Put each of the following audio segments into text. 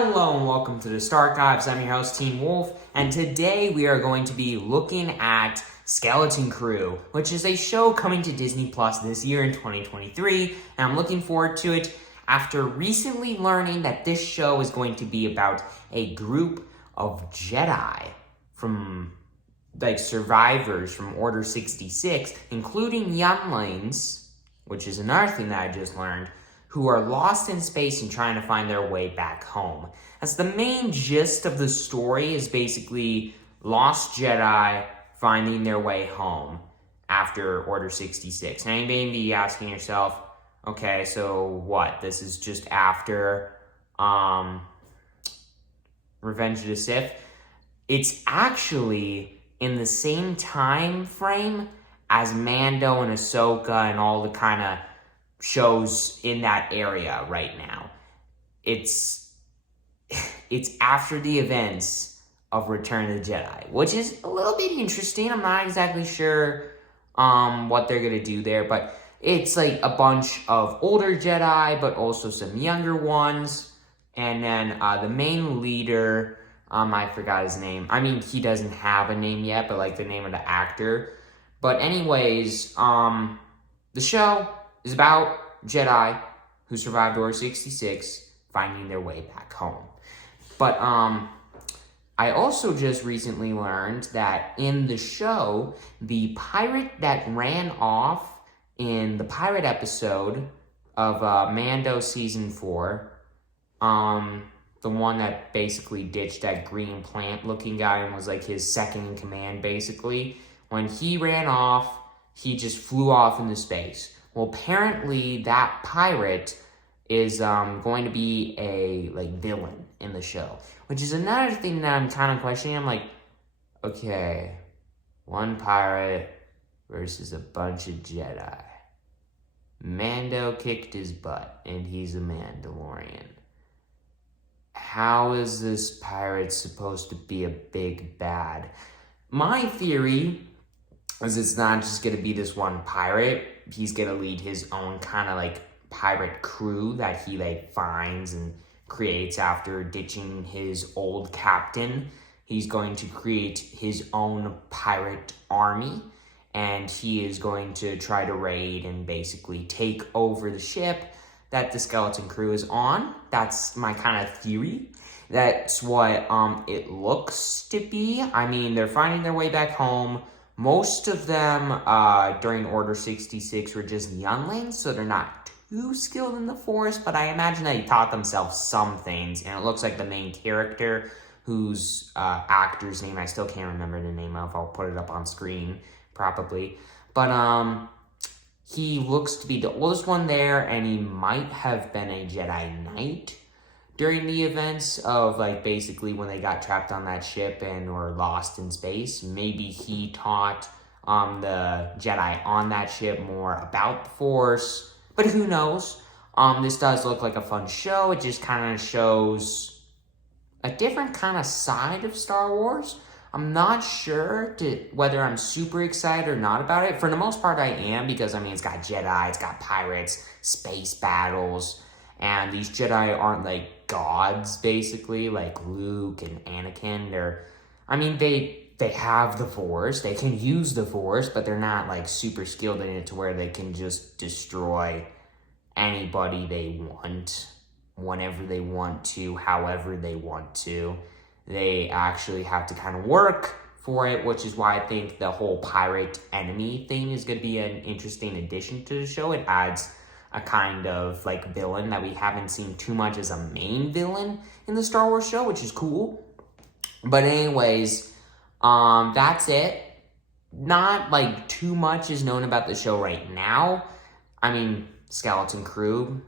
Hello and welcome to the Star Archives. I'm your host, Teen Wolf, and today we are going to be looking at Skeleton Crew, which is a show coming to Disney Plus this year in 2023, and I'm looking forward to it after recently learning that this show is going to be about a group of Jedi from survivors from Order 66, including younglings, which is another thing that I just learned, who are lost in space and trying to find their way back home. That's the main gist of the story, is basically lost Jedi finding their way home after Order 66. Now you may be asking yourself, okay, so what? This is just after Revenge of the Sith? It's actually in the same time frame as Mando and Ahsoka and all the kind of shows in that area right now. It's after the events of Return of the Jedi, which is a little bit interesting. I'm not exactly sure what they're gonna do there, but it's like a bunch of older Jedi, but also some younger ones, and then the main leader, I forgot his name. I mean, he doesn't have a name yet, but like the name of the actor. But anyways, the show is about Jedi who survived Order 66 finding their way back home. But I also just recently learned that in the show, the pirate that ran off in the pirate episode of Mando Season 4, the one that basically ditched that green plant-looking guy and was like his second in command, basically, when he ran off, he just flew off into space. Well, apparently that pirate is going to be a villain in the show, which is another thing that I'm kind of questioning. I'm like, okay, one pirate versus a bunch of Jedi. Mando kicked his butt, and he's a Mandalorian. How is this pirate supposed to be a big bad? My theory is it's not just going to be this one pirate. He's going to lead his own kind of pirate crew that he finds and creates after ditching his old captain. He's going to create his own pirate army, and he is going to try to raid and basically take over the ship that the Skeleton Crew is on. That's my kind of theory. That's what it looks to be. I mean, they're finding their way back home. Most of them during Order 66 were just younglings, so they're not too skilled in the Force, but I imagine they taught themselves some things, and it looks like the main character, whose actor's name I still can't remember the name of. I'll put it up on screen, probably. But he looks to be the oldest one there, and he might have been a Jedi Knight during the events of, basically when they got trapped on that ship and were lost in space. Maybe he taught the Jedi on that ship more about the Force, but who knows? This does look like a fun show. It just kind of shows a different kind of side of Star Wars. I'm not sure whether I'm super excited or not about it. For the most part, I am, because, I mean, it's got Jedi, it's got pirates, space battles, and these Jedi aren't, gods, basically, like Luke and Anakin. They have the Force, they can use the Force, but they're not, super skilled in it to where they can just destroy anybody they want, whenever they want to, however they want to. They actually have to kind of work for it, which is why I think the whole pirate enemy thing is going to be an interesting addition to the show. It adds a kind of villain that we haven't seen too much as a main villain in the Star Wars show, which is cool. But anyways, that's it. Not too much is known about the show right now. I mean, Skeleton Crew,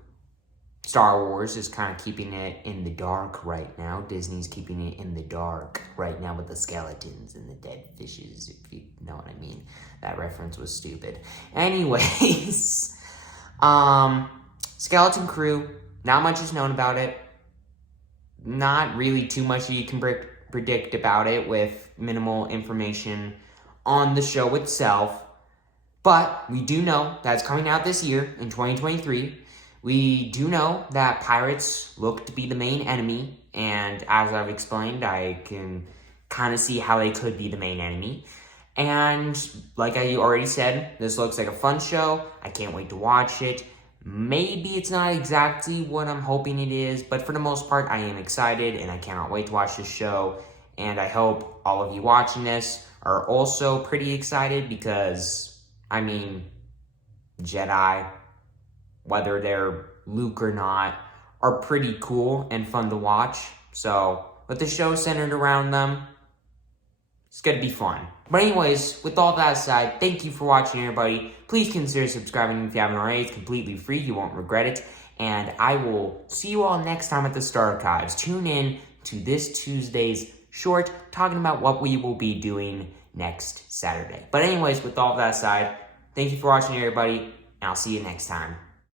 Star Wars is kind of keeping it in the dark right now. Disney's keeping it in the dark right now with the skeletons and the dead fishes, if you know what I mean. That reference was stupid. Anyways, Skeleton Crew, not much is known about it. Not really too much you can predict about it with minimal information on the show itself. But we do know that it's coming out this year in 2023. We do know that pirates look to be the main enemy, and as I've explained, I can kind of see how they could be the main enemy. And like I already said, this looks like a fun show. I can't wait to watch it. Maybe it's not exactly what I'm hoping it is, but for the most part, I am excited, and I cannot wait to watch this show. And I hope all of you watching this are also pretty excited because, I mean, Jedi, whether they're Luke or not, are pretty cool and fun to watch. So, with the show centered around them, it's gonna be fun. But anyways, with all that aside, thank you for watching, everybody. Please consider subscribing if you haven't already. It's completely free. You won't regret it. And I will see you all next time at the Star Archives. Tune in to this Tuesday's short talking about what we will be doing next Saturday. But anyways, with all that aside, thank you for watching, everybody, and I'll see you next time.